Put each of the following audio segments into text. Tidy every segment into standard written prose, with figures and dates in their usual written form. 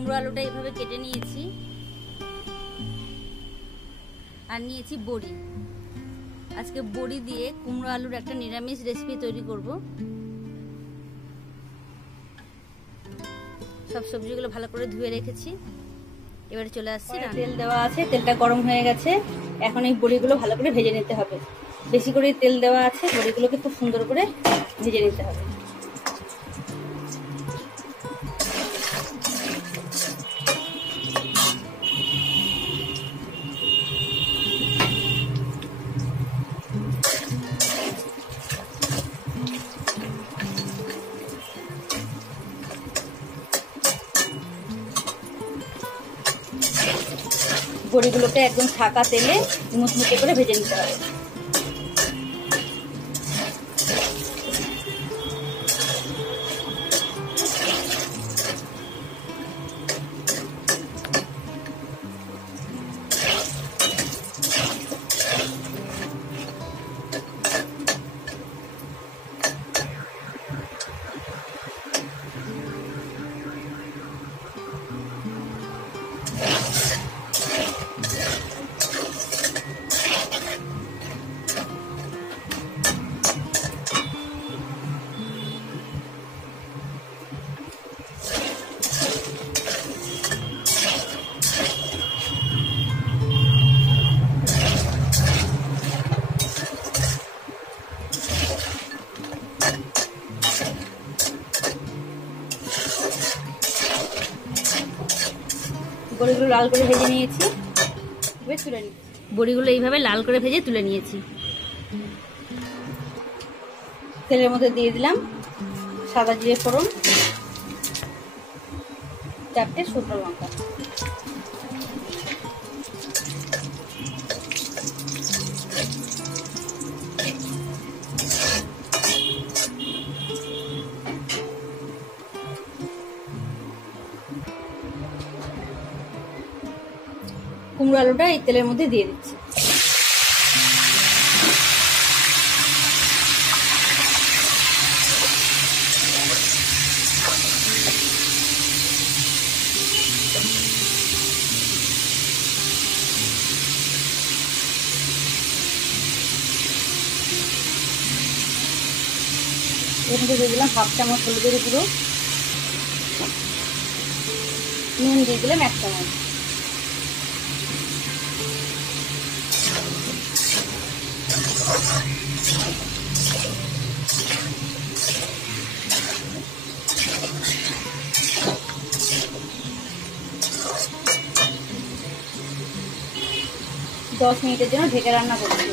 কুমড়ো আলুটা এইভাবে কেটে নিয়েছি, আর নিয়েছি বড়ি। আজকে বড়ি দিয়ে কুমড়ো আলুর একটা নিরামিষ রেসিপি তৈরি করব। সব সবজিগুলো ভালো করে ধুয়ে রেখেছি। এবারে চলে আসছি, তেল দেওয়া আছে, তেলটা গরম হয়ে গেছে। এখন এই বড়িগুলো ভালো করে ভেজে নিতে হবে। বেশি করে তেল দেওয়া আছে, বড়িগুলোকে খুব সুন্দর করে ভেজে নিতে হবে। বড়িগুলোকে একদম ছাকা তেলে মুচমুচে করে ভেজে নিতে হবে। বড়িগুলো লাল করে ভেজে নিয়েছি, তুলে নিচ্ছি। বড়িগুলো এইভাবে লাল করে ভেজে তুলে নিয়েছি। তেলের মধ্যে দিয়ে দিলাম সাদা জিরে ফোড়ন, 4টে শুকনো লঙ্কা। কুমড়ো আলুটা এই তেলের মধ্যে দিয়ে দিচ্ছি। এর মধ্যে দিয়ে দিলাম 1/2 চামচ হলুদের গুঁড়ো, নুন দিয়ে দিলাম 1 চামচ। দশ মিনিটের জন্য ঢেকে রান্না করছি।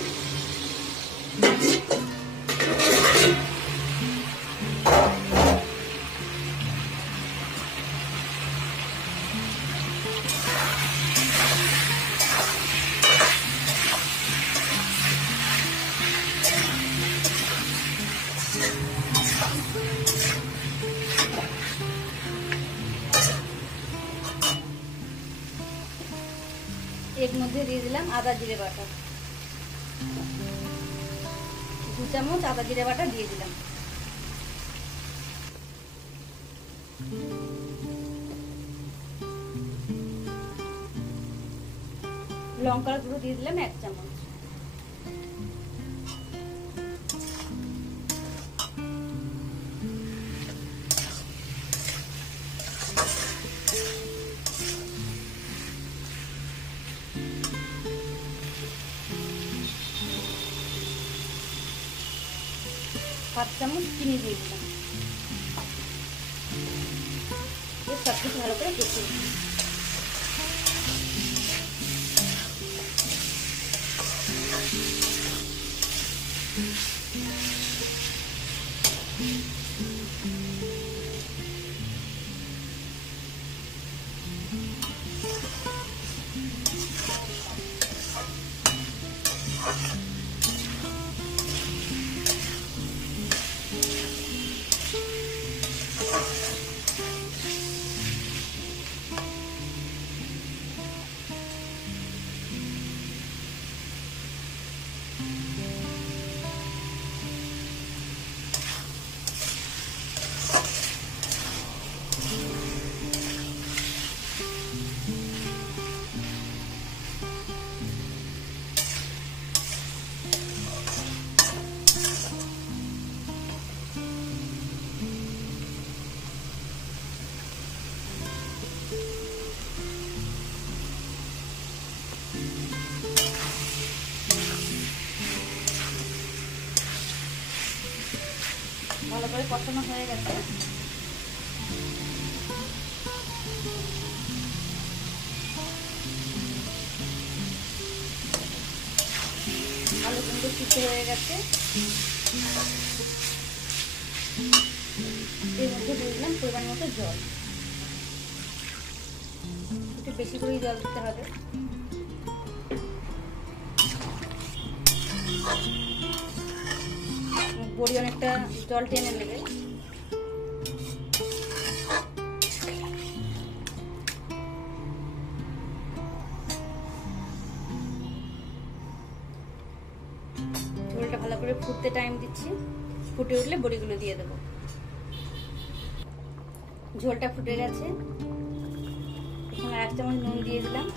এর মধ্যে দিয়ে দিলাম আদা জিরে বাটা, 2 চামচ আদা জিরে বাটা দিয়ে দিলাম। লঙ্কার গুঁড়ো দিয়ে দিলাম 1 চামচ। হাফ চামচ চিনি দিয়ে দিলাম। সব কিছু ভালো করে কষিয়ে দিলাম। কষানো হয়ে গেছে। আলু কিন্তু সিদ্ধ হয়ে গেছে। এর মধ্যে দিয়ে দিলাম পরিমাণ মতো জল, একটু বেশি করে জল দিতে হবে। বড়ি অনেকটা জল টেনে নেবে। ঝোলটা ভালো করে ফুটতে টাইম দিচ্ছি, ফুটে উঠলে বড়িগুলো দিয়ে দেবো। ঝোলটা ফুটে গেছে, এখানে 1 চামচ নুন দিয়ে দিলাম।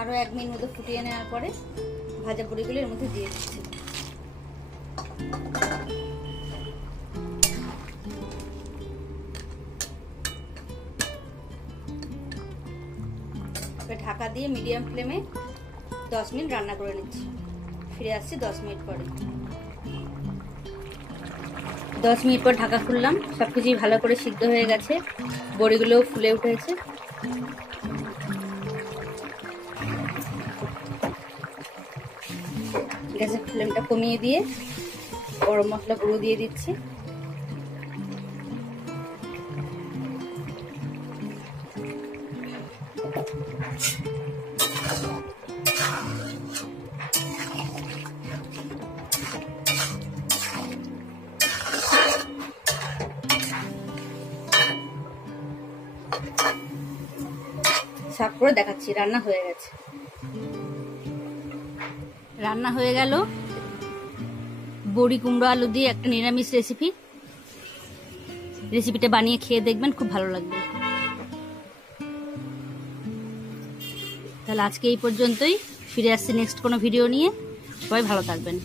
আরো 1 মিনিট মতো ফুটিয়ে নেওয়ার পরে ভাজা বড়িগুলো এর মধ্যে দিয়ে দিচ্ছি। ঢাকা দিয়ে মিডিয়াম ফ্লেমে 10 মিনিট রান্না করে নিচ্ছি। ফিরে আসছি 10 মিনিট পরে। 10 মিনিট পর ঢাকা খুললাম, সবকিছুই ভালো করে সিদ্ধ হয়ে গেছে, বড়িগুলোও ফুলে উঠেছে। গ্যাসের ফ্লেমটা কমিয়ে দিয়ে গরম মশলা গুঁড়ো দিয়ে দিচ্ছি। সার্ভ করে দেখাচ্ছি। রান্না হয়ে গেছে। রান্না হয়ে গেল বড়ি কুমড়ো আলু দিয়ে একটা নিরামিষ রেসিপি। রেসিপিটা বানিয়ে খেয়ে দেখবেন, খুব ভালো লাগবে। তাহলে আজকে এই পর্যন্তই, ফিরে আসছি নেক্সট কোনো ভিডিও নিয়ে। সবাই ভালো থাকবেন।